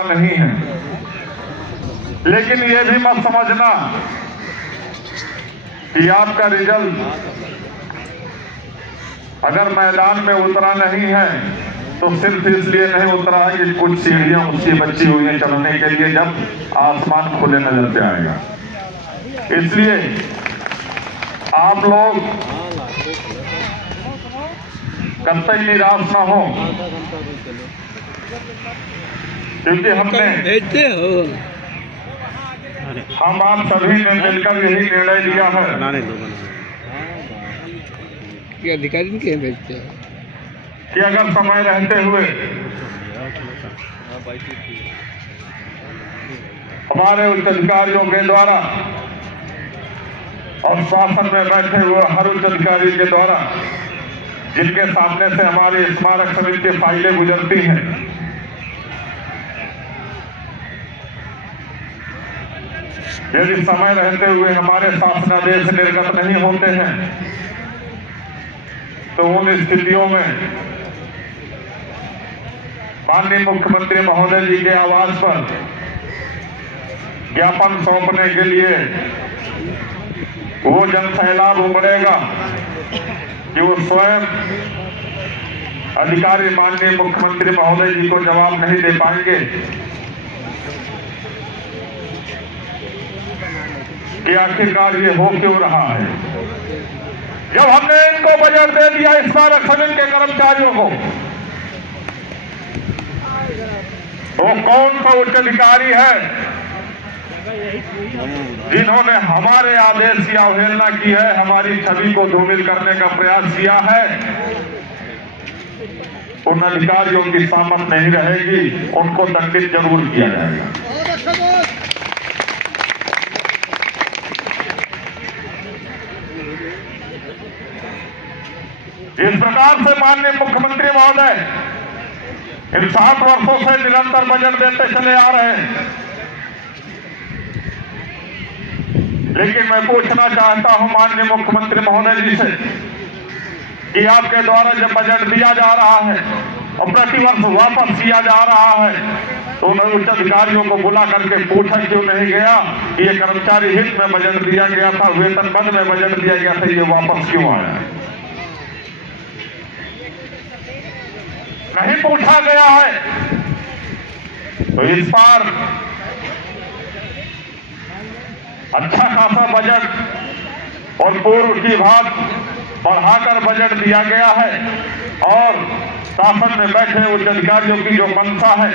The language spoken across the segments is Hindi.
उतरा नहीं है, लेकिन ये भी मत समझना कि आपका रिजल्ट अगर मैदान में उतरा नहीं है तो सिर्फ इसलिए नहीं उतरा है कि कुछ सीढ़ियां उसकी बची हुई हैं चढ़ने के लिए, जब आसमान खुले नजर पे आएगा। इसलिए आप लोग कतई निराश ना हो, क्योंकि हम आप सभी ने मिलकर यही निर्णय लिया है कि अधिकारी के भेजते हैं कि अगर समय रहते हुए हमारे उच्च अधिकारियों के द्वारा और शासन में बैठे हुए हर उच्च अधिकारी के द्वारा जिनके सामने से हमारी स्मारक समिति की फाइलें गुजरती हैं, यदि समय रहते हुए हमारे शासनादेश निर्गत नहीं होते हैं तो उन स्थितियों में माननीय मुख्यमंत्री महोदय जी के आवास पर ज्ञापन सौंपने के लिए वो जन सैलाब उमड़ेगा कि वो स्वयं अधिकारी माननीय मुख्यमंत्री महोदय जी को जवाब नहीं दे पाएंगे कि आखिरकार ये हो क्यों रहा है। जब हमने इनको बजट दे दिया स्मारक समिति के कर्मचारियों को, तो कौन सा उच्च अधिकारी है जिन्होंने हमारे आदेश की अवहेलना की है, हमारी छवि को धूमिल करने का प्रयास किया है? उन अधिकारियों की सामत नहीं रहेगी, उनको दंडित जरूर किया जाएगा। इस प्रकार से माननीय मुख्यमंत्री महोदय इन 7 वर्षों से निरंतर बजट देते चले आ रहे हैं, लेकिन मैं पूछना चाहता हूं माननीय मुख्यमंत्री महोदय जी से कि आपके द्वारा जब बजट दिया जा रहा है और प्रतिवर्ष वापस किया जा रहा है, तो उन उच्च अधिकारियों को बुला करके पूछा क्यों नहीं गया कि ये कर्मचारी हित में बजट दिया गया था, वेतन बंद में बजट दिया गया था, ये वापस क्यों आया? नहीं पूछा गया है। तो इस बार अच्छा खासा बजट और पूर्व की बात बढ़ाकर बजट दिया गया है और शासन में बैठे उच्च अधिकारियों की जो मंशा है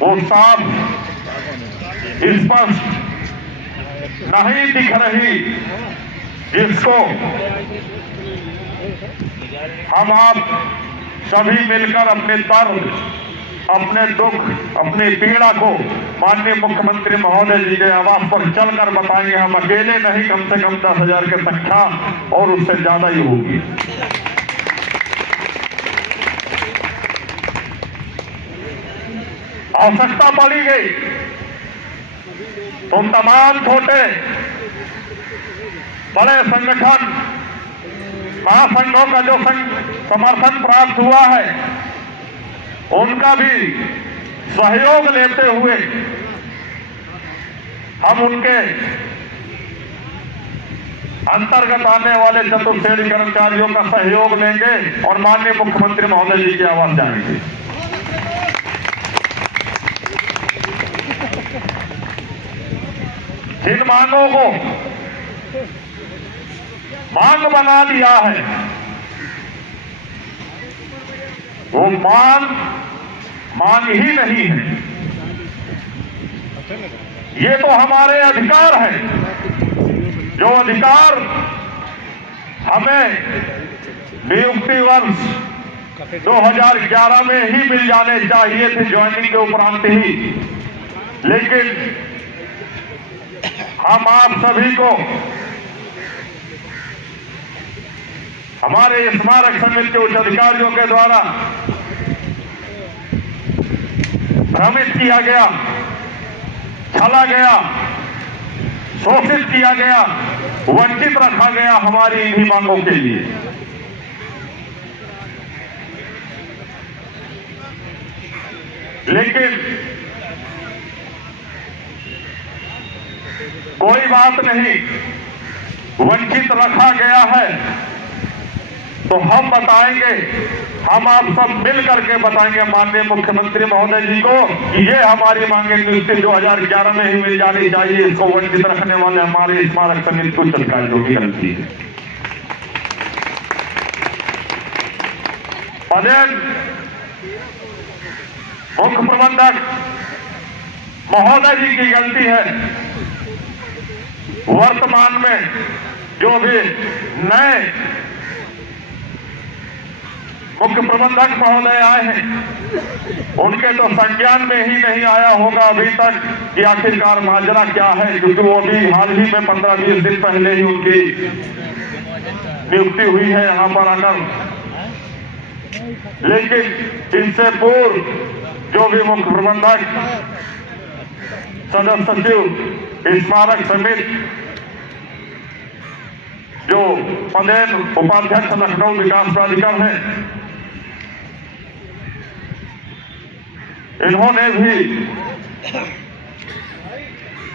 वो साफ स्पष्ट नहीं दिख रही, जिसको हम आप सभी मिलकर अपने दर्द, अपने दुख, अपनी पीड़ा को माननीय मुख्यमंत्री महोदय जी के आवास पर चलकर बताएंगे। हम अकेले नहीं, कम से कम 10,000 की संख्या और उससे ज्यादा ही होगी। आवश्यकता पड़ी गई तो तमाम छोटे बड़े संगठन, महासंघों का जो समर्थन प्राप्त हुआ है, उनका भी सहयोग लेते हुए हम उनके अंतर्गत आने वाले चतुर्श्रेणी कर्मचारियों का सहयोग लेंगे और माननीय मुख्यमंत्री महोदय जी के आवास जाएंगे। जिन मांगों को मांग बना दिया है, वो मांग ही नहीं है, ये तो हमारे अधिकार है। जो अधिकार हमें नियुक्ति वर्ष 2011 में ही मिल जाने चाहिए थे, ज्वाइनिंग के उपरांत ही, लेकिन हम आप सभी को हमारे स्मारक समिति के उच्च अधिकारियों के द्वारा भ्रमित किया गया, छला गया, शोषित किया गया, वंचित रखा गया हमारी इन्हीं मांगों के लिए। लेकिन कोई बात नहीं, वंचित रखा गया है तो हम बताएंगे, हम आप सब मिल करके बताएंगे माननीय मुख्यमंत्री महोदय जी को कि ये हमारी मांगे नियुक्ति 2011 में ही मिल जानी चाहिए। इसको वंचित रखने वाले हमारे स्मारक समिति को अधिकारियों की गलती है। पदेन मुख्य प्रबंधक महोदय जी की गलती है। वर्तमान में जो भी नए मुख्य प्रबंधक महोदय आए हैं, उनके तो संज्ञान में ही नहीं आया होगा अभी तक कि आखिरकार माजरा क्या है, क्योंकि वो भी हाल ही में 15-20 दिन पहले ही उनकी नियुक्ति हुई है यहाँ पर आकर। लेकिन इससे पूर्व जो भी मुख्य प्रबंधक, सदस्य सचिव, स्मारक समिति, जो पदेन उपाध्यक्ष लखनऊ विकास प्राधिकरण है, इन्होंने भी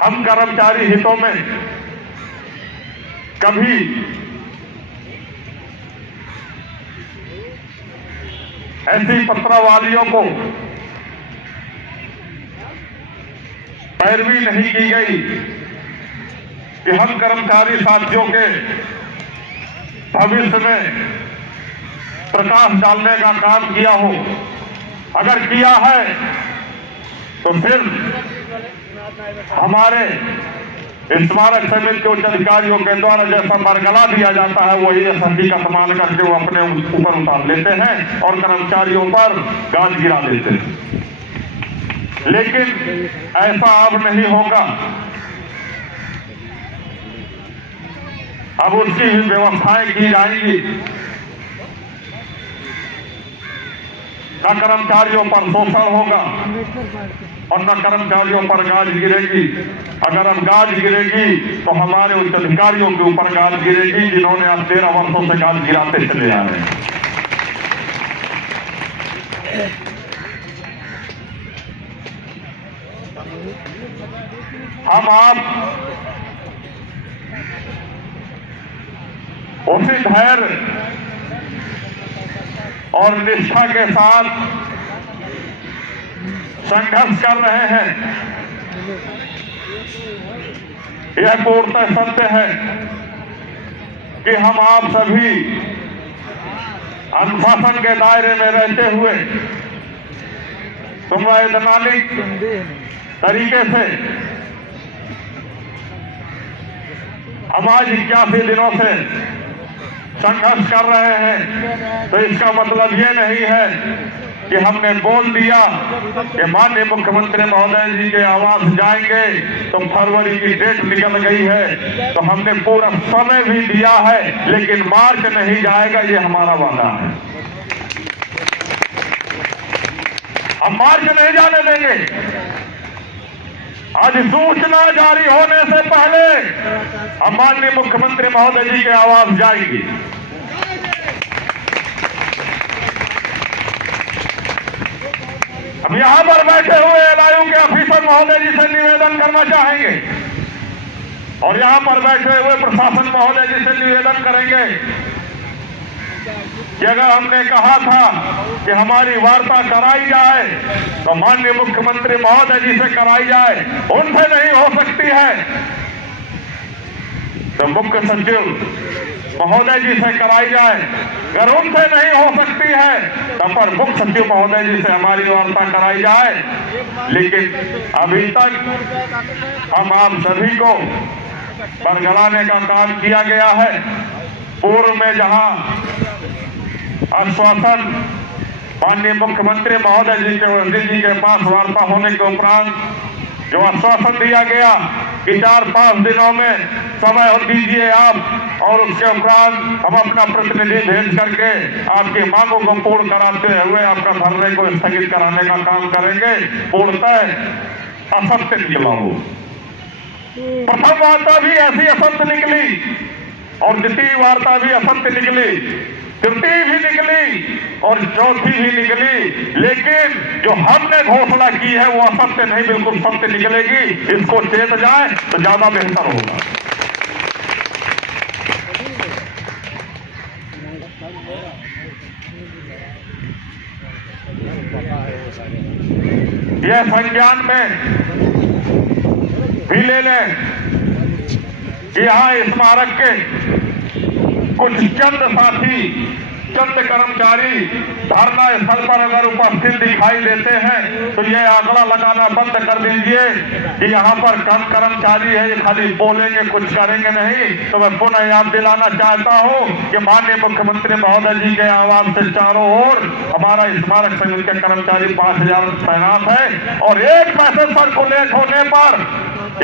हम कर्मचारी हितों में कभी ऐसी पत्रावालियों को पैरवी नहीं की गई कि हम कर्मचारी साथियों के भविष्य में प्रकाश डालने का काम किया हो। अगर किया है तो सिर्फ हमारे स्मारक समिति के उच्च अधिकारियों के द्वारा जैसा बरगला दिया जाता है वही हकीकत मान करके वो अपने ऊपर उतार लेते हैं और कर्मचारियों पर गाज गिरा देते हैं। लेकिन ऐसा अब नहीं होगा। अब उसकी भी व्यवस्थाएं की जाएंगी। न कर्मचारियों पर शोषण होगा और न कर्मचारियों पर गाज गिरेगी। अगर अब गाज गिरेगी तो हमारे उच्च अधिकारियों के ऊपर गाज गिरेगी, जिन्होंने अब 13 वर्षों से गाज गिराते चले आ रहे हैं। हम आप उसी धैर्य और निष्ठा के साथ संघर्ष कर रहे हैं। यह पूर्णतः सत्य है कि हम आप सभी अनुशासन के दायरे में रहते हुए संवैधानिक तरीके से हम आज 81 दिनों से संघर्ष कर रहे हैं। तो इसका मतलब ये नहीं है कि हमने बोल दिया कि माननीय मुख्यमंत्री महोदय जी के आवास जाएंगे तो फरवरी की डेट निकल गई है, तो हमने पूरा समय भी दिया है, लेकिन मार्च नहीं जाएगा, ये हमारा वादा है। हम मार्च नहीं जाने देंगे। अधिसूचना जारी होने से पहले हम माननीय मुख्यमंत्री महोदय जी के आवास जाएंगे। हम यहां पर बैठे हुए एलआईयू के अफीसर महोदय जी से निवेदन करना चाहेंगे और यहां पर बैठे हुए प्रशासन महोदय जी से निवेदन करेंगे कि अगर हमने कहा था कि हमारी वार्ता कराई जाए तो माननीय मुख्यमंत्री महोदय जी से कराई जाए, उनसे नहीं हो सकती है तो मुख्य सचिव महोदय जी से कराई जाए। अगर उनसे नहीं हो सकती है तो पर मुख्य सचिव महोदय जी से हमारी वार्ता कराई जाए। लेकिन अभी तक हम आप सभी को बरगलाने का काम किया गया है। पूर्व में जहां आश्वासन माननीय मुख्यमंत्री महोदय जी के पास वार्ता होने के उपरांत जो आश्वासन दिया गया कि 4-5 दिनों में समय दीजिए आप और उसके उपरांत हम अपना प्रतिनिधि भेज करके आपकी मांगों को पूर्ण कराते हुए आपका धरने को स्थगित कराने का काम करेंगे, पूर्णतः असत्य निकला हो। प्रथम वार्ता भी ऐसी असत्य निकली और द्वितीय वार्ता भी असत्य निकली। तृतीय भी निकली और चौथी भी निकली, लेकिन जो हमने घोषणा की है वो असत्य नहीं, बिल्कुल सत्य निकलेगी। इसको चेत जाए तो ज्यादा बेहतर होगा। यह संज्ञान में भी ले लें कि यहाँ स्मारक के कुछ चंद साथी, चंद कर्मचारी धरना स्थल पर अगर उपस्थित दिखाई देते हैं तो यह आंकड़ा लगाना बंद कर दीजिए कि यहाँ पर कम कर्मचारी है, खाली बोलेंगे कुछ करेंगे नहीं। तो मैं पुनः याद दिलाना चाहता हूँ कि माननीय मुख्यमंत्री महोदय जी के आवास से चारों ओर हमारा स्मारक समिति के कर्मचारी 5000 तैनात है और एक पैसे सर्कुलेट होने पर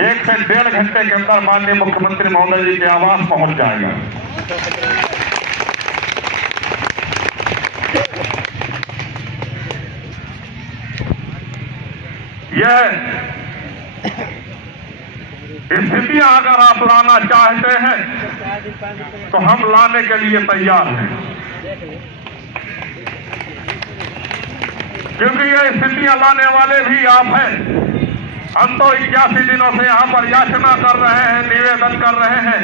1 से 1.5 घंटे के अंदर माननीय मुख्यमंत्री महोदय जी के आवास पहुंच जाएगा। यह स्थितियां अगर आप लाना चाहते हैं तो हम लाने के लिए तैयार हैं, क्योंकि ये स्थितियां लाने वाले भी आप हैं। हम तो 81 दिनों से यहाँ पर याचना कर रहे हैं, निवेदन कर रहे हैं,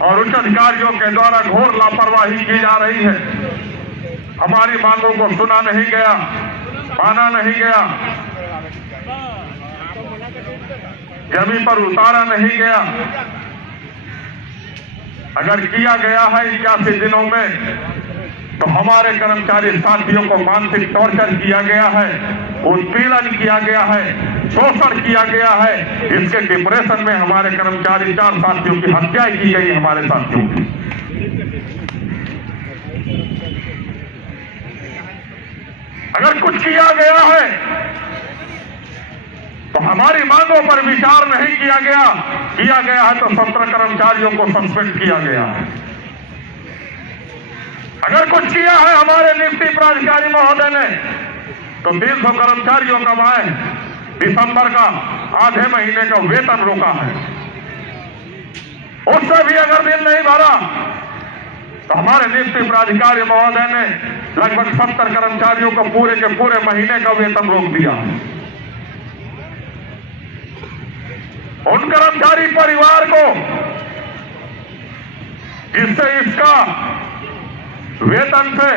और उच्च अधिकारियों के द्वारा घोर लापरवाही की जा रही है। हमारी मांगों को सुना नहीं गया, माना नहीं गया, जमीन पर उतारा नहीं गया। अगर किया गया है 81 दिनों में तो हमारे कर्मचारी साथियों को मानसिक टॉर्चर किया गया है, उत्पीड़न किया गया है, शोषण किया गया है। इसके डिप्रेशन में हमारे कर्मचारी 4 साथियों की हत्या की गई, हमारे साथियों की। अगर कुछ किया गया है तो हमारी मांगों पर विचार नहीं किया गया है तो 17 कर्मचारियों को सस्पेंड किया गया है। अगर कुछ किया है हमारे नियुक्ति प्राधिकारी महोदय ने तो 300 कर्मचारियों का माए दिसंबर का आधे महीने का वेतन रोका है। उससे भी अगर बिल नहीं भरा तो हमारे नियुक्ति प्राधिकारी महोदय ने लगभग 70 कर्मचारियों को पूरे के पूरे महीने का वेतन रोक दिया। उन कर्मचारी परिवार को जिससे इसका वेतन से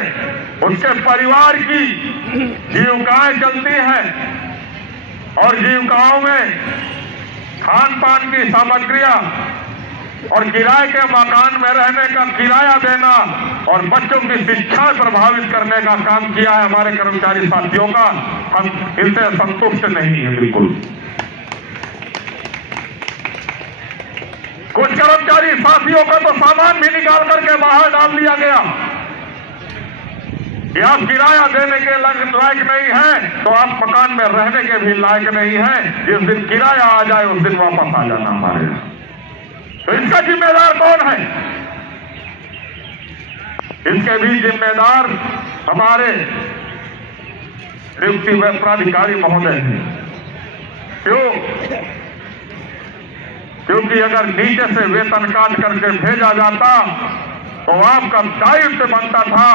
उसके परिवार की जीविकाएं चलती हैं और जीविकाओं में खान पान की सामग्रियां और किराए के मकान में रहने का किराया देना और बच्चों की शिक्षा प्रभावित करने का काम किया है हमारे कर्मचारी साथियों का। हम इनसे संतुष्ट नहीं है बिल्कुल। कुछ कर्मचारी साथियों का तो सामान भी निकाल करके बाहर डाल दिया गया कि आप किराया देने के लायक नहीं है तो आप मकान में रहने के भी लायक नहीं है। जिस दिन किराया आ जाए उस दिन वापस आ जाना हमारे यहाँ। तो इसका जिम्मेदार कौन है? इसके भी जिम्मेदार हमारे नियुक्ति प्राधिकारी महोदय हैं। क्योंकि अगर नीचे से वेतन काट करके भेजा जाता तो आपका दायित्व बनता था,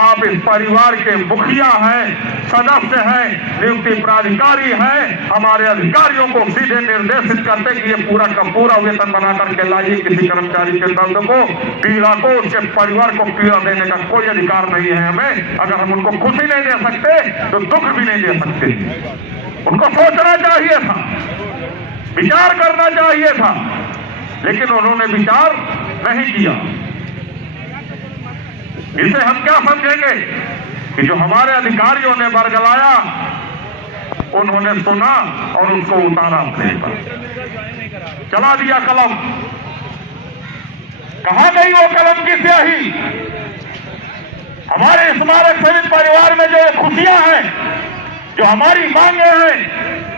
आप इस परिवार के मुखिया हैं, सदस्य हैं, नियुक्ति प्राधिकारी हैं, हमारे अधिकारियों को सीधे निर्देशित करते कि ये पूरा का पूरा वेतन बना करके लाइए। किसी कर्मचारी के दर्द को, पीड़ा को, उसके परिवार को पीड़ा देने का कोई अधिकार नहीं है हमें। अगर हम उनको खुशी नहीं दे सकते तो दुख भी नहीं दे सकते। उनको सोचना चाहिए था, विचार करना चाहिए था, लेकिन उन्होंने विचार नहीं किया। इसे हम क्या समझेंगे कि जो हमारे अधिकारियों ने बरगलाया उन्होंने सुना और उसको उतारा अपने पर, चला दिया कलम। कहां गई वो कलम की स्याही? हमारे स्मारक समिति परिवार में जो खुशियां हैं, जो हमारी मांगे हैं,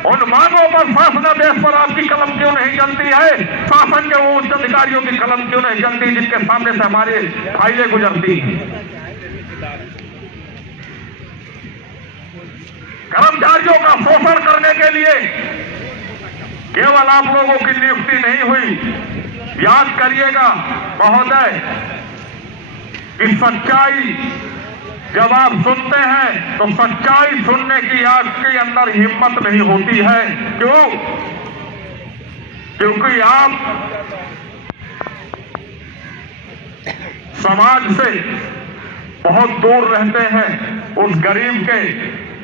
उन मांगों पर शासनादेश पर आपकी कलम क्यों नहीं चलती है? शासन के वो उच्च अधिकारियों की कलम क्यों नहीं चलती जिनके सामने से हमारी फाइलें गुजरती हैं? कर्मचारियों का शोषण करने के लिए केवल आप लोगों की नियुक्ति नहीं हुई, याद करिएगा महोदय कि सच्चाई जब आप सुनते हैं तो सच्चाई सुनने की आपके अंदर हिम्मत नहीं होती है। क्यों? क्योंकि आप समाज से बहुत दूर रहते हैं। उस गरीब के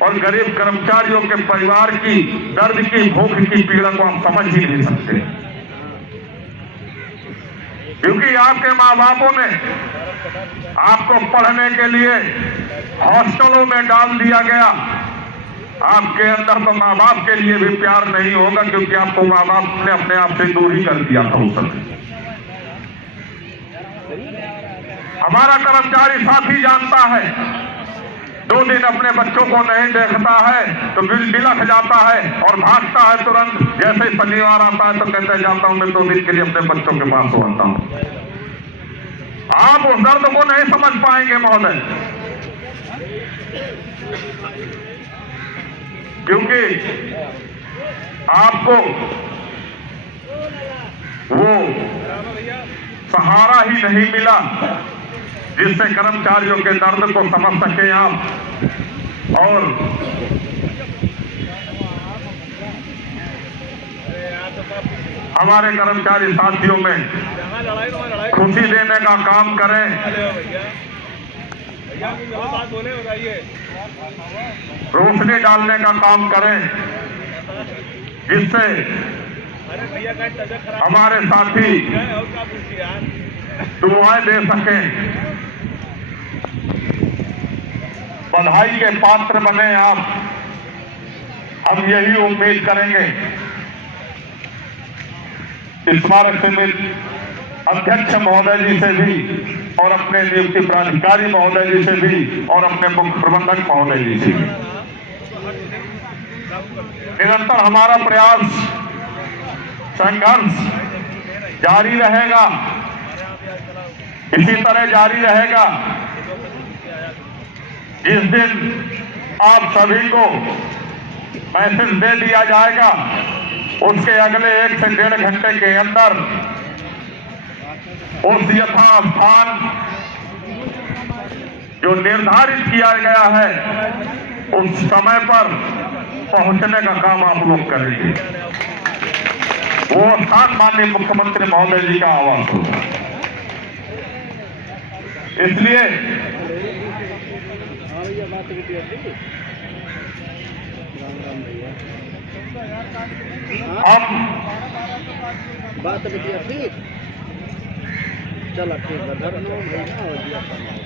और गरीब कर्मचारियों के परिवार की दर्द की, भूख की पीड़ा को आप समझ ही नहीं सकते, क्योंकि आपके माँ बापों ने आपको पढ़ने के लिए हॉस्टलों में डाल दिया गया। आपके अंदर तो माँ बाप के लिए भी प्यार नहीं होगा, क्योंकि आपको माँ बाप ने अपने आप से दूर ही कर दिया था उस समय। हमारा कर्मचारी साथी जानता है, 2 दिन अपने बच्चों को नहीं देखता है तो बिलख जाता है और भागता है तुरंत। जैसे ही शनिवार आता है तो कहते जाता हूं मैं 2 दिन के लिए अपने बच्चों के पास आता हूं। आप उस दर्द को नहीं समझ पाएंगे महोदय, क्योंकि आपको वो सहारा ही नहीं मिला जिससे कर्मचारियों के दर्द को समझ सके आप। और हमारे कर्मचारी साथियों में खुशी देने का काम करें, रोशनी डालने का काम करें, जिससे हमारे साथी दुआएं दे सकें, बधाई के पात्र बने आप। हम यही उम्मीद करेंगे। स्मारक समिति अध्यक्ष महोदय जी से भी और अपने नियुक्ति प्राधिकारी महोदय जी से भी और अपने मुख्य प्रबंधक महोदय जी से भी निरंतर हमारा प्रयास, संघर्ष जारी रहेगा, इसी तरह जारी रहेगा। जिस दिन आप सभी को मैसेज दे दिया जाएगा, उसके अगले 1 से 1.5 घंटे के अंदर उस यथास्थान जो निर्धारित किया गया है उस समय पर पहुंचने का काम आप लोग करेंगे। वो स्थान माननीय मुख्यमंत्री महोदय जी का आवास होगा। इसलिए हम बात ठीक चल ठीक है।